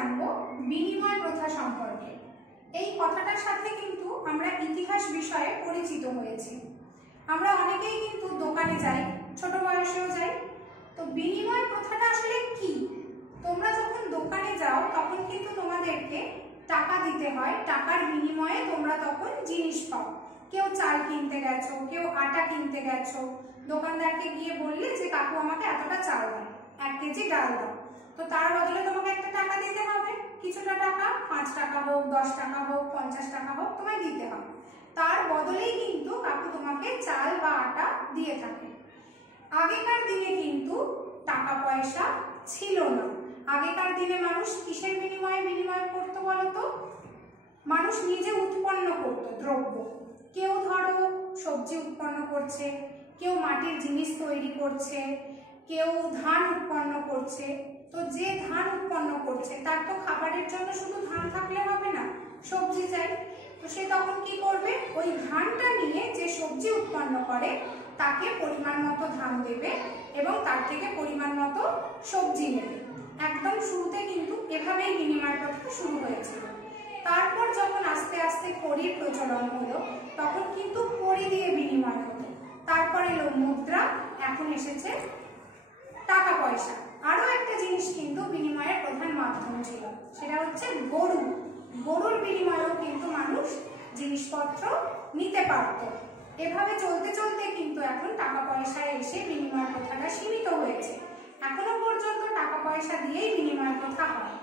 জানবো বিনিময় প্রথা সম্পর্কে। এই কথাটার সাথে কিন্তু আমরা ইতিহাস বিষয়ে পরিচিত হয়েছি। আমরা অনেকেই কিন্তু দোকানে যাই, ছোট বয়সেও যাই। তো বিনিময় প্রথাটা আসলে কি? তোমরা যখন দোকানে যাও তখন কিন্তু তোমাদেরকে টাকা দিতে হয়, টাকার বিনিময়ে তোমরা তখন জিনিস পাও। কেউ চাল কিনতে গেছো, কেউ আটা কিনতে গেছো, দোকানদারকে গিয়ে বললে যে কাকু আমাকে এতটা চাল দাও, 1 কেজি ডাল দাও, তো তার বদলে তোমাকে একটা টাকা দিতে হবে, কিছুটা টাকা, 5 টাকা হোক, 10 টাকা হোক, 50 টাকা হোক, তোমায় দিতে হবে। তার বদলেই কিন্তু কাকু তোমাকে চাল বা আটা দিয়ে থাকে। আগেকার দিনে কিন্তু টাকা পয়সা ছিল না। আগেকার দিনে মানুষ কিসের বিনিময়ে বিনিময় করতো বলতো? মানুষ নিজে উৎপন্ন করত দ্রব্য। কেউ ধরো সবজি উৎপন্ন করছে, কেউ মাটির জিনিস তৈরি করছে, কেউ ধান উৎপন্ন করছে। তো যে ধান উৎপন্ন করছে তার তো খাবারের জন্য শুধু ধান থাকলে হবে না, সবজি চাই। তো সে তখন কি করবে? ওই ধানটা নিয়ে যে সবজি উৎপন্ন করে তাকে পরিমাণ মতো ধান দেবে এবং তার থেকে পরিমাণ মতো সবজি নেবে। একদম শুরুতে কিন্তু এভাবেই বিনিময় প্রথা শুরু হয়েছিল। তারপর যখন আস্তে আস্তে কড়ির প্রচলন হলো তখন কিন্তু কড়ি দিয়ে বিনিময় হলো। তারপর এলো মুদ্রা, এখন এসেছে টাকা পয়সা। আরো একটা জিনিস কিন্তু বিনিময়ের প্রধান মাধ্যম ছিল, সেটা হচ্ছে গরু। গরুর বিনিময়েও কিন্তু মানুষ জিনিসপত্র নিতে পারত। এভাবে চলতে চলতে কিন্তু এখন টাকা পয়সায় এসে বিনিময় প্রথাটা সীমিত হয়েছে। এখনো পর্যন্ত টাকা পয়সা দিয়েই বিনিময় প্রথা হয়।